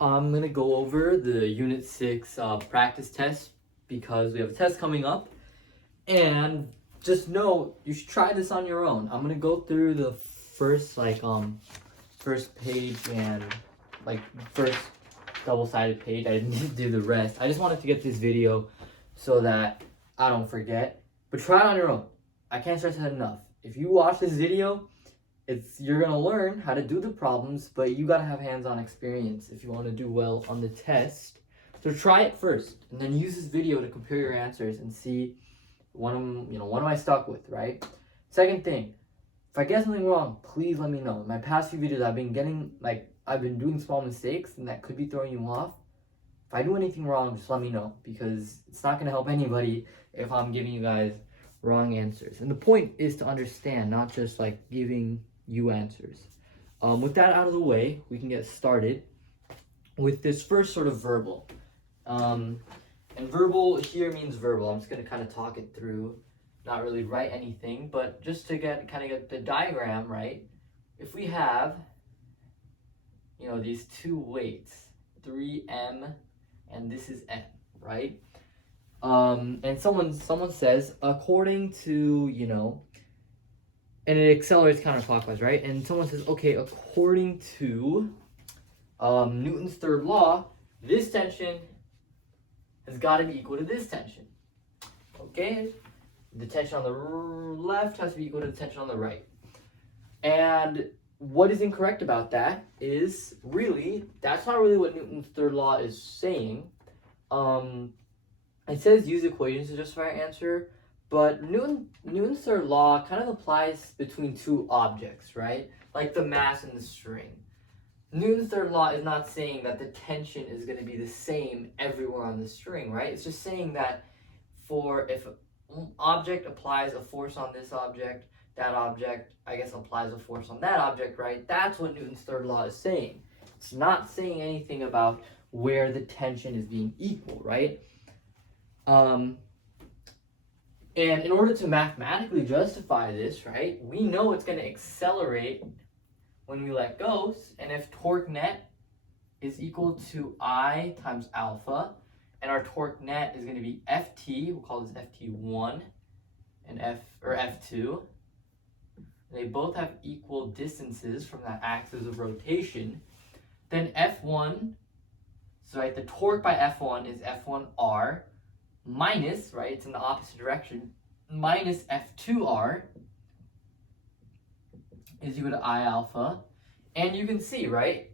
I'm gonna go over the Unit 6 practice test because we have a test coming up. And just know you should try this on your own. I'm gonna go through the first first page and first double-sided page. I didn't do the rest. I just wanted to get this video so that I don't forget. But try it on your own. I can't stress that enough. If you watch this video, you're gonna learn how to do the problems, but you gotta have hands-on experience if you want to do well on the test. So try it first, and then use this video to compare your answers and see what am I stuck with, right? Second thing, if I get something wrong, please let me know. In my past few videos, I've been doing small mistakes, and that could be throwing you off. If I do anything wrong, just let me know, because it's not gonna help anybody if I'm giving you guys wrong answers. And the point is to understand, not just giving you answers. With that out of the way, we can get started with this first sort of verbal. And verbal here means verbal. I'm just going to kind of talk it through, not really write anything, but just to get the diagram right. If we have, these two weights, 3m and this is m, right? And someone says, according to, and it accelerates counterclockwise, right? And someone says, okay, according to Newton's third law, this tension has got to be equal to this tension. Okay? The tension on the left has to be equal to the tension on the right. And what is incorrect about that is that's not really what Newton's third law is saying. It says use equations to justify your answer, but Newton's third law kind of applies between two objects, right? Like the mass and the string. Newton's third law is not saying that the tension is going to be the same everywhere on the string, right? It's just saying that if an object applies a force on this object, that object, I guess, applies a force on that object, right? That's what Newton's third law is saying. It's not saying anything about where the tension is being equal, right? And in order to mathematically justify this, right, we know it's going to accelerate when we let go. And if torque net is equal to I times alpha, and our torque net is going to be Ft, we'll call this Ft1 and F2. They both have equal distances from that axis of rotation. Then F1, so right, the torque by F1 is F1R minus, right, it's in the opposite direction, minus F2R is equal to I alpha. And you can see, right,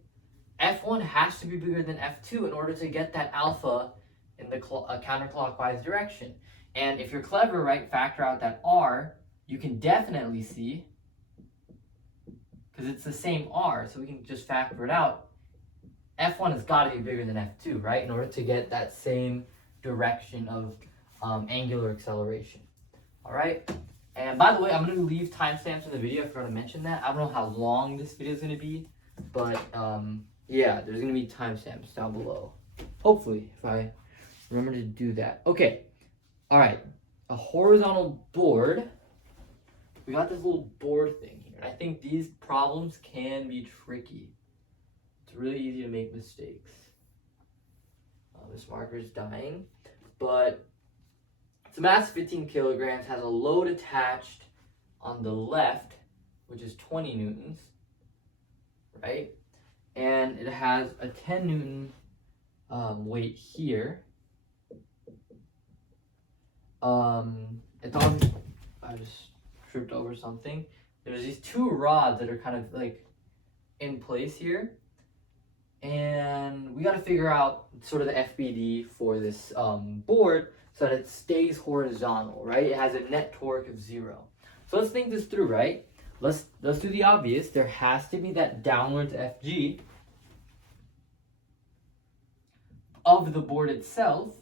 F1 has to be bigger than F2 in order to get that alpha in the counterclockwise direction. And if you're clever, right, factor out that R, you can definitely see, because it's the same R, so we can just factor it out, F1 has got to be bigger than F2, right, in order to get that same direction of angular acceleration. All right, and by the way, I'm going to leave timestamps in the video. I forgot to mention that. I don't know how long this video is going to be, but yeah, there's going to be timestamps down below. Hopefully, if I remember to do that. Okay, all right, a horizontal board. We got this little board thing here. I think these problems can be tricky. It's really easy to make mistakes. This marker is dying, but it's a mass of 15 kilograms, has a load attached on the left, which is 20 newtons, right? And it has a 10 newton weight here. It's on, I just tripped over something. There's these two rods that are kind of in place here. And we got to figure out sort of the FBD for this board so that it stays horizontal, right? It has a net torque of 0. So let's think this through, right? Let's do the obvious. There has to be that downwards FG of the board itself,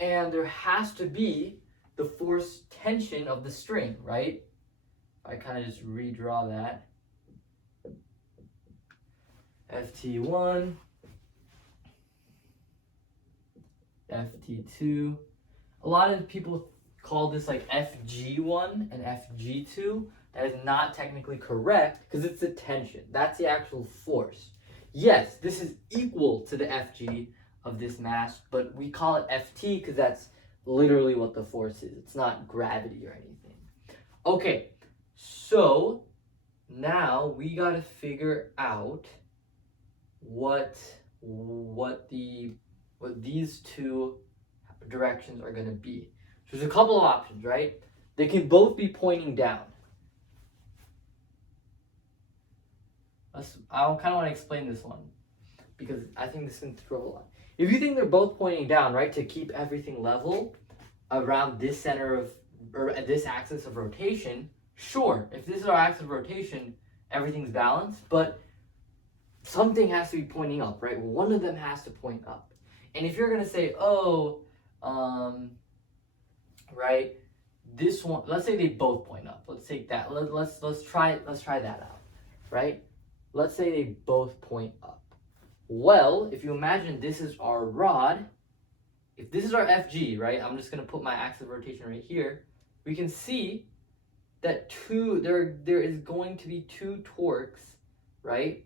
and there has to be the force tension of the string, right? I kind of just redraw that. Ft1, Ft2. A lot of people call this Fg1 and Fg2. That is not technically correct because it's the tension. That's the actual force. yes, this is equal to the Fg of this mass, but we call it Ft because that's literally what the force is. It's not gravity or anything. Okay, so now we gotta figure out what these two directions are gonna be. So there's a couple of options, right? They can both be pointing down. I kind of want to explain this one because I think this can throw a lot. If you think they're both pointing down, right, to keep everything level around this center of, or this axis of rotation, sure, if this is our axis of rotation, everything's balanced, but something has to be pointing up, right? One of them has to point up. And if you're going to say, oh, right, this one, let's say they both point up. Let's take that. Let's try that out, right? Let's say they both point up. Well, if you imagine this is our rod, if this is our FG, right? I'm just going to put my axis of rotation right here. We can see that there is going to be two torques, right?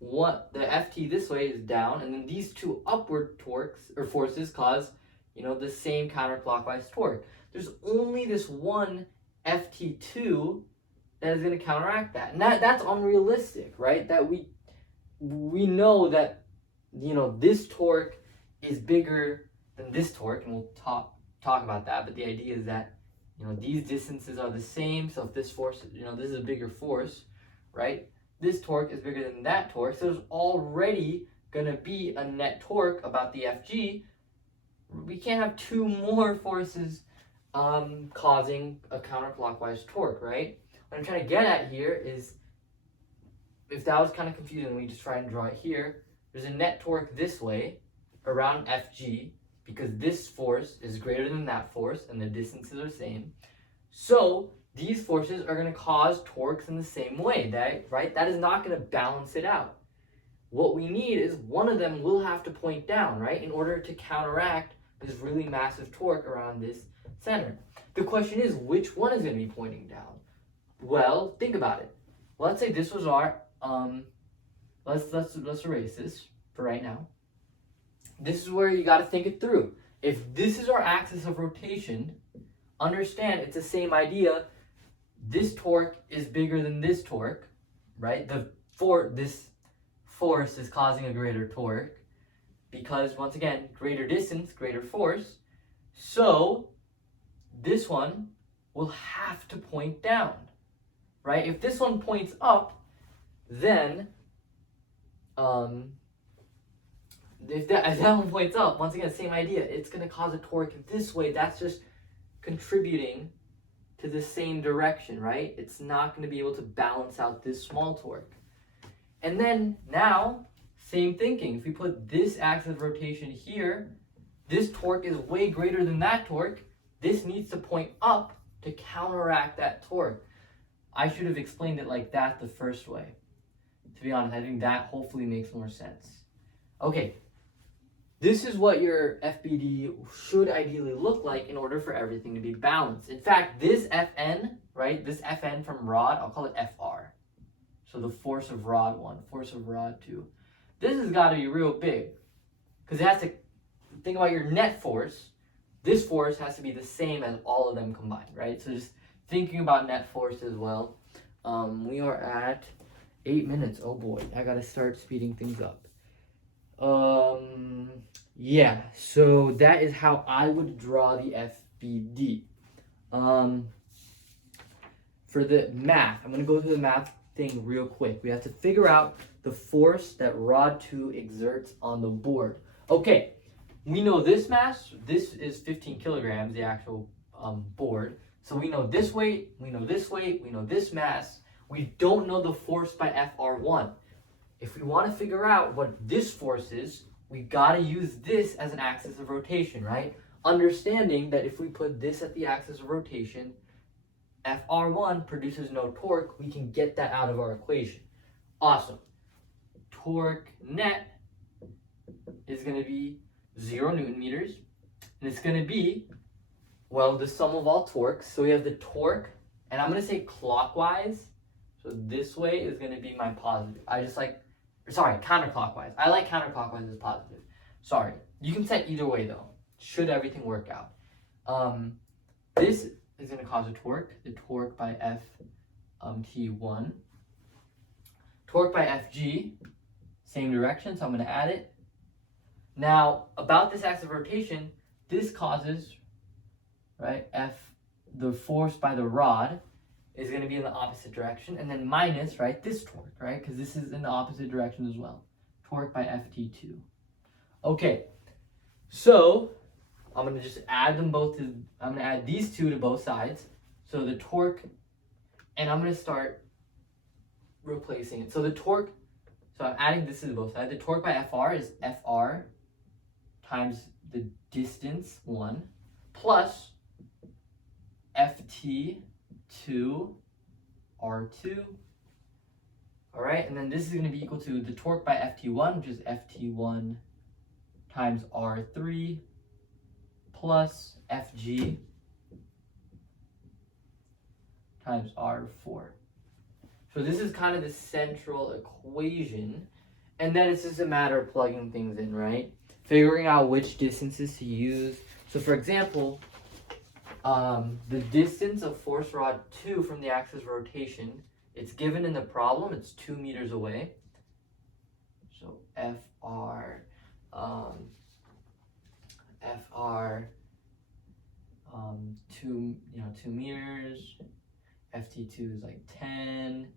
What the Ft this way is down, and then these two upward torques or forces cause, the same counterclockwise torque. There's only this one Ft2 that is going to counteract that, and that's unrealistic, right? That we know that this torque is bigger than this torque, and we'll talk about that. But the idea is that these distances are the same. So if this force, this is a bigger force, right? This torque is bigger than that torque, so there's already going to be a net torque about the Fg. We can't have two more forces causing a counterclockwise torque, right? What I'm trying to get at here is, if that was kind of confusing, we just try and draw it here. There's a net torque this way around Fg because this force is greater than that force and the distances are the same. So these forces are going to cause torques in the same way, right? That is not going to balance it out. What we need is one of them will have to point down, right, in order to counteract this really massive torque around this center. The question is, which one is going to be pointing down? Well, think about it. Let's say this was our let's erase this for right now. This is where you got to think it through. If this is our axis of rotation, understand it's the same idea. This torque is bigger than this torque, right? This force is causing a greater torque because, once again, greater distance, greater force. So this one will have to point down, right? If this one points up, then if that one points up, once again, same idea. It's going to cause a torque this way. That's just contributing to the same direction, right? It's not going to be able to balance out this small torque. And then now, same thinking. If we put this axis of rotation here, this torque is way greater than that torque. This needs to point up to counteract that torque. I should have explained it like that the first way. To be honest, I think that hopefully makes more sense. Okay, this is what your FBD should ideally look like in order for everything to be balanced. In fact, this Fn, right, this Fn from rod, I'll call it Fr. So the force of rod 1, force of rod 2. This has got to be real big because it has to, think about your net force. This force has to be the same as all of them combined, right? So just thinking about net force as well. We are at 8 minutes. Oh boy, I got to start speeding things up. Yeah, so that is how I would draw the FBD. For the math, I'm going to go through the math thing real quick. We have to figure out the force that rod 2 exerts on the board. Okay, we know this mass, this is 15 kilograms, the actual board. So we know this weight, we know this weight, we know this mass. We don't know the force by FR1. If we want to figure out what this force is, we got to use this as an axis of rotation, right? Understanding that if we put this at the axis of rotation, FR1 produces no torque, we can get that out of our equation. Awesome. Torque net is going to be 0 Newton meters, and it's going to be, well, the sum of all torques. So we have the torque, and I'm going to say clockwise. So this way is going to be my positive. I just like Sorry, counterclockwise. I like counterclockwise as positive. Sorry. You can set either way though. Should everything work out. This is going to cause a torque. The torque by F T1. Torque by Fg, same direction, so I'm going to add it. Now, about this axis of rotation, this causes, right, the force by the rod is going to be in the opposite direction, and then minus, right, this torque, right, because this is in the opposite direction as well. Torque by Ft2. Okay, so I'm going to just add them both to, I'm going to add these two to both sides. So the torque, and I'm going to start replacing it. So the torque, so I'm adding this to both sides. The torque by Fr is Fr times the distance, 1, plus Ft2 R2. All right, and then this is going to be equal to the torque by Ft1, which is Ft1 times R3 plus Fg times R4. So this is kind of the central equation, and then it's just a matter of plugging things in, right? Figuring out which distances to use. So for example, the distance of force rod 2 from the axis of rotation, it's given in the problem, it's 2 meters away. So Fr 2 meters, Ft2 is like 10,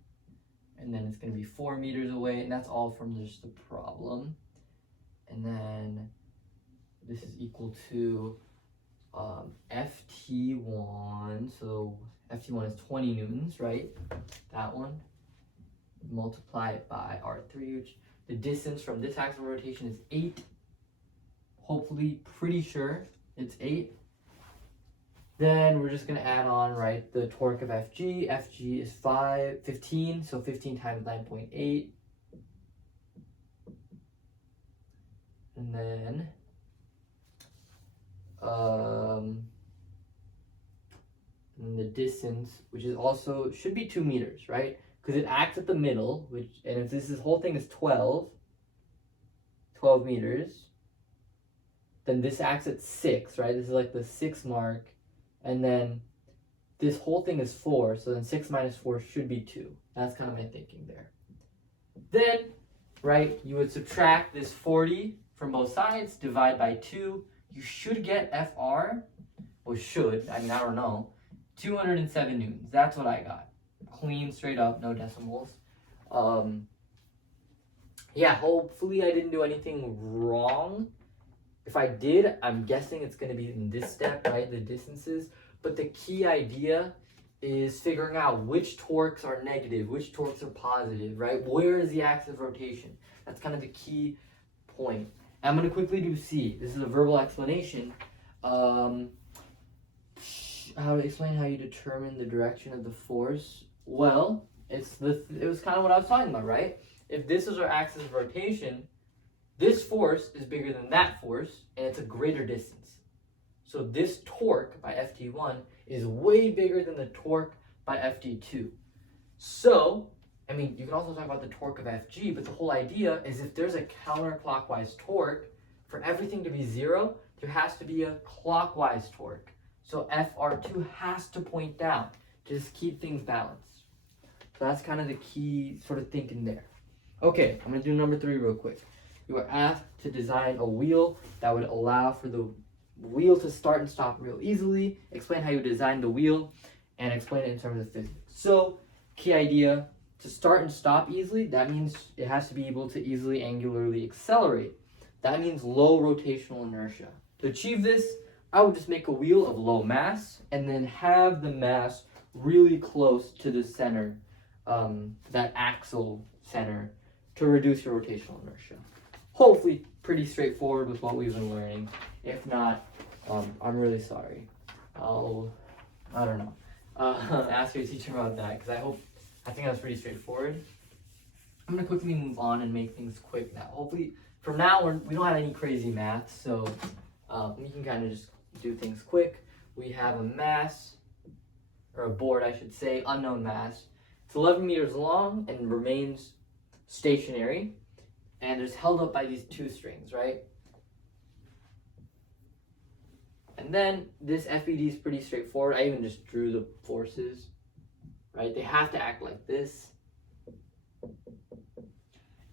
and then it's going to be 4 meters away, and that's all from just the problem. And then this is equal to Ft1, so Ft1 is 20 newtons, right? That one. Multiply it by R3, which the distance from this axis of rotation is 8. Hopefully, pretty sure it's 8. Then we're just going to add on, right, the torque of Fg. Fg is 15, so 15 times 9.8. And then and the distance, which is also, should be 2 meters, right? Because it acts at the middle, which, and if this whole thing is 12 meters, then this acts at 6, right? This is like the 6 mark. And then this whole thing is 4, so then 6 minus 4 should be 2. That's kind of my thinking there. Then, right, you would subtract this 40 from both sides, divide by 2. You should get Fr, or should, I mean, I don't know, 207 newtons. That's what I got. Clean, straight up, no decimals. Yeah, hopefully I didn't do anything wrong. If I did, I'm guessing it's going to be in this step, right, the distances. But the key idea is figuring out which torques are negative, which torques are positive, right? Where is the axis of rotation? That's kind of the key point. And I'm going to quickly do C. This is a verbal explanation. How to explain how you determine the direction of the force? Well, it was kind of what I was talking about, right? If this is our axis of rotation, this force is bigger than that force, and it's a greater distance. So this torque by Ft1 is way bigger than the torque by Ft2. So, I mean, you can also talk about the torque of Fg, but the whole idea is if there's a counterclockwise torque, for everything to be 0, there has to be a clockwise torque. So Fr2 has to point down to just keep things balanced. So that's kind of the key sort of thinking there. Okay, I'm going to do number 3 real quick. You are asked to design a wheel that would allow for the wheel to start and stop real easily. Explain how you design the wheel and explain it in terms of physics. So, key idea, to start and stop easily, that means it has to be able to easily angularly accelerate. That means low rotational inertia. To achieve this, I would just make a wheel of low mass and then have the mass really close to the center, that axle center, to reduce your rotational inertia. Hopefully pretty straightforward with what we've been learning. If not, I'm really sorry. I don't know. Ask your teacher about that, because I think that's pretty straightforward. I'm going to quickly move on and make things quick now. Hopefully, from now we don't have any crazy math, so we can kind of just do things quick. We have a mass, or a board I should say, unknown mass. It's 11 meters long and remains stationary. and it's held up by these two strings, right? And then this FED is pretty straightforward. I even just drew the forces, right? They have to act like this.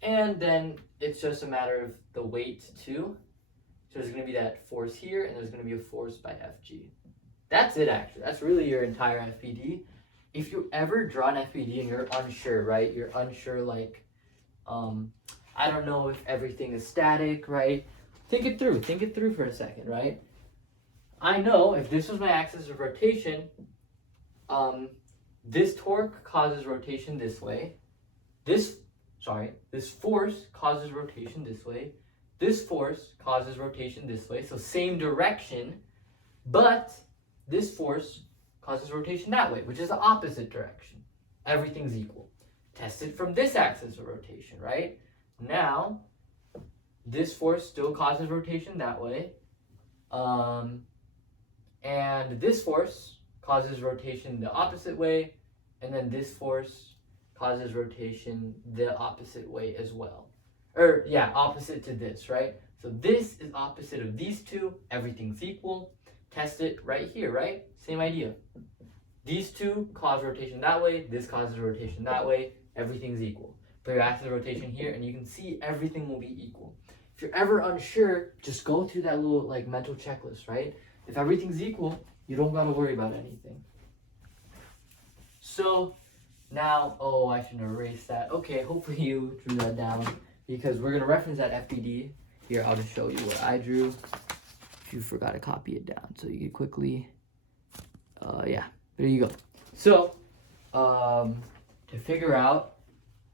And then it's just a matter of the weight too. So there's going to be that force here, and there's going to be a force by FG. That's it, actually. That's really your entire FPD. If you ever draw an FPD and you're unsure, right? You're unsure, like, I don't know if everything is static, right? Think it through. Think it through for a second, right? I know if this was my axis of rotation, this torque causes rotation this way. This force causes rotation this way. This force causes rotation this way. So same direction, but this force causes rotation that way, which is the opposite direction. Everything's equal. Test it from this axis of rotation, right? Now, this force still causes rotation that way. And this force causes rotation the opposite way. And then this force causes rotation the opposite way as well. Or, yeah, opposite to this, right? So this is opposite of these two. Everything's equal. Test it right here, right? Same idea. These two cause rotation that way. This causes rotation that way. Everything's equal. Put your axis of rotation here, and you can see everything will be equal. If you're ever unsure, just go through that little like mental checklist, right? If everything's equal, you don't gotta worry about anything. So now, oh, I should erase that. Okay, hopefully you drew that down because we're gonna reference that FPD. Here, I'll just show you what I drew. If you forgot to copy it down, so you can quickly, yeah, there you go. So, to figure out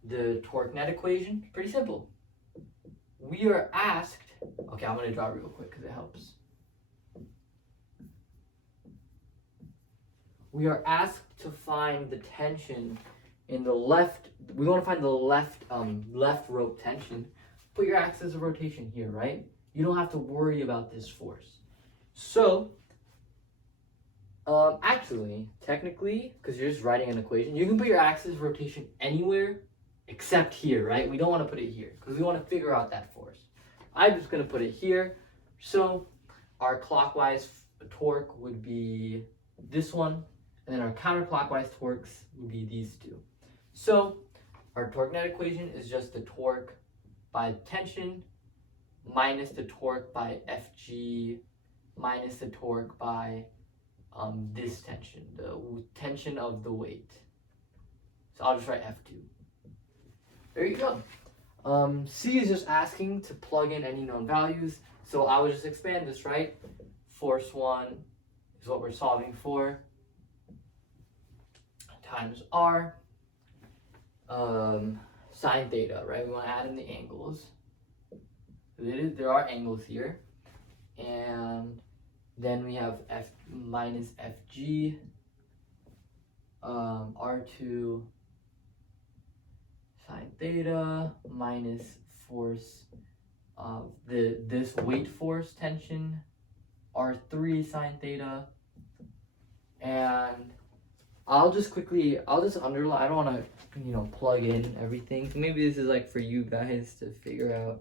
the torque net equation, pretty simple. We are asked, okay, I'm gonna draw it real quick because it helps. We are asked to find the tension in the left, we want to find the left rope tension. Put your axis of rotation here, right? You don't have to worry about this force. So, actually, technically, because you're just writing an equation, you can put your axis of rotation anywhere except here, right? We don't want to put it here because we want to figure out that force. I'm just going to put it here. So, our clockwise torque would be this one, and then our counterclockwise torques would be these two. So, our torque net equation is just the torque by tension minus the torque by Fg minus the torque by this tension, the tension of the weight. So I'll just write F2. There you go. C is just asking to plug in any known values. So I would just expand this, right? Force 1 is what we're solving for. Times R. Sine theta, right? We want to add in the angles. There are angles here. And then we have F minus Fg, R2 sine theta minus force of this weight force tension, R3 sine theta. And I'll just underline, I don't want to, plug in everything. So maybe this is like for you guys to figure out.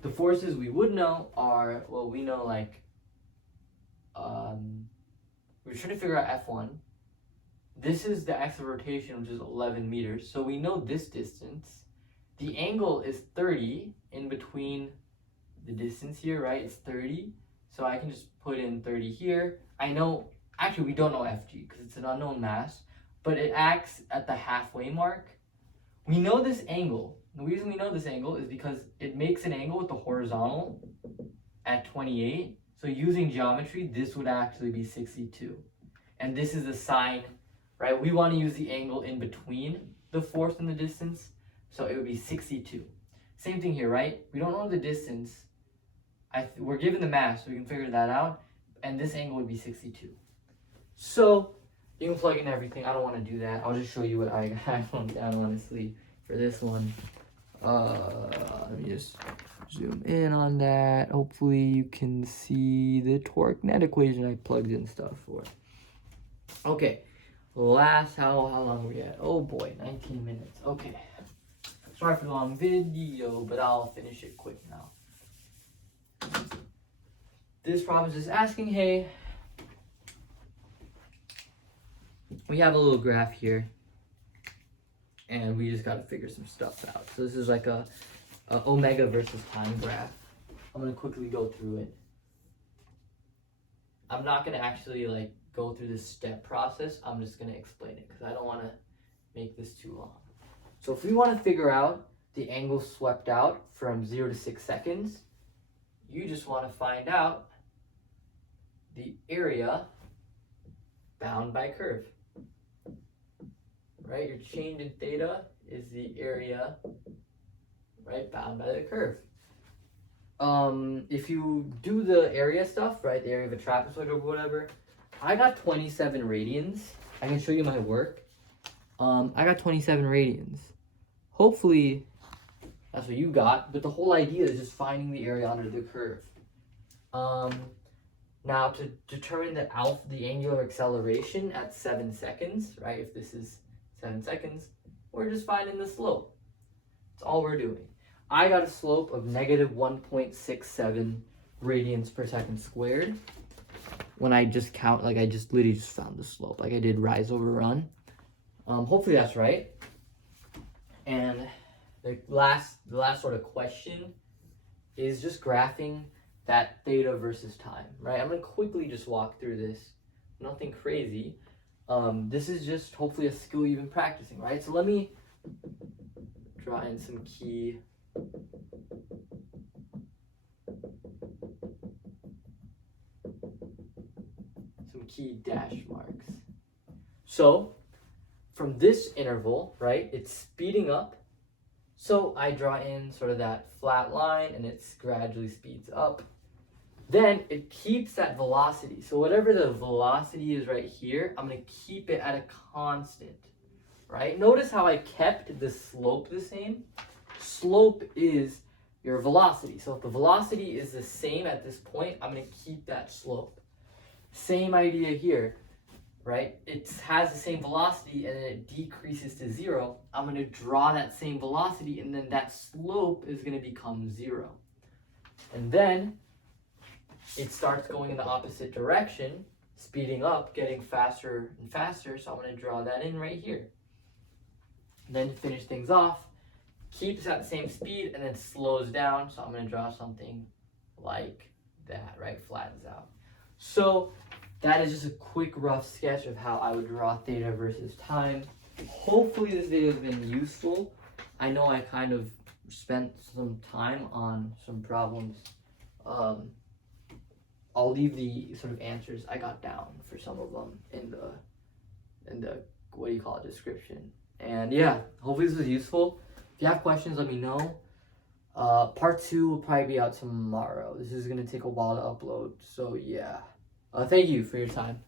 The forces we would know are, well, we know like, we're trying to figure out F1. This is the axis of rotation, which is 11 meters. So we know this distance. The angle is 30 in between the distance here, right? It's 30. So I can just put in 30 here. I know, actually we don't know Fg because it's an unknown mass, but it acts at the halfway mark. We know this angle. The reason we know this angle is because it makes an angle with the horizontal at 28. So using geometry, this would actually be 62. And this is the sine, right? We want to use the angle in between the force and the distance. So it would be 62. Same thing here, right? We don't know the distance. We're given the mass, so we can figure that out. And this angle would be 62. So you can plug in everything. I don't want to do that. I'll just show you what I wrote down, honestly, for this one. Let me just zoom in on that. Hopefully you can see the torque net equation I plugged in stuff for. Okay, last, how long are we at? Oh boy, 19 minutes. Okay. Sorry for the long video, but I'll finish it quick now. This problem is just asking, hey, we have a little graph here, and we just got to figure some stuff out. So this is like a omega versus time graph. I'm going to quickly go through it. I'm not going to actually like go through this step process. I'm just going to explain it because I don't want to make this too long. So if we want to figure out the angle swept out from 0 to 6 seconds, you just want to find out the area bound by curve. Right? Your change in theta is the area, right, bound by the curve. If you do the area stuff, right, the area of a trapezoid or whatever, I got 27 radians. I can show you my work. I got 27 radians. Hopefully, that's what you got, but the whole idea is just finding the area under the curve. Now, to determine the angular acceleration at 7 seconds, right, if this is 7 seconds, we're just finding the slope. That's all we're doing. I got a slope of negative 1.67 radians per second squared. When I just count, like I just literally just found the slope, like I did rise over run. Hopefully that's right. And the last sort of question is just graphing that theta versus time, right? I'm gonna quickly just walk through this. Nothing crazy. This is just hopefully a skill you've been practicing, right? So let me draw in some key dash marks. So from this interval, right, it's speeding up. So I draw in sort of that flat line and it gradually speeds up. Then it keeps that velocity. So whatever the velocity is right here, I'm going to keep it at a constant, right? Notice how I kept the slope the same. Slope is your velocity. So if the velocity is the same at this point, I'm going to keep that slope. Same idea here, right? It has the same velocity and then it decreases to 0. I'm going to draw that same velocity and then that slope is going to become 0. And then it starts going in the opposite direction, speeding up, getting faster and faster. So I'm going to draw that in right here. And then to finish things off, keeps at the same speed and then slows down. So I'm going to draw something like that, right? Flattens out. So that is just a quick rough sketch of how I would draw theta versus time. Hopefully this video has been useful. I know I kind of spent some time on some problems. I'll leave the sort of answers I got down for some of them in the what do you call it, description. And yeah, hopefully this was useful. If you have questions, let me know. Part 2 will probably be out tomorrow. This is going to take a while to upload. So yeah. Thank you for your time.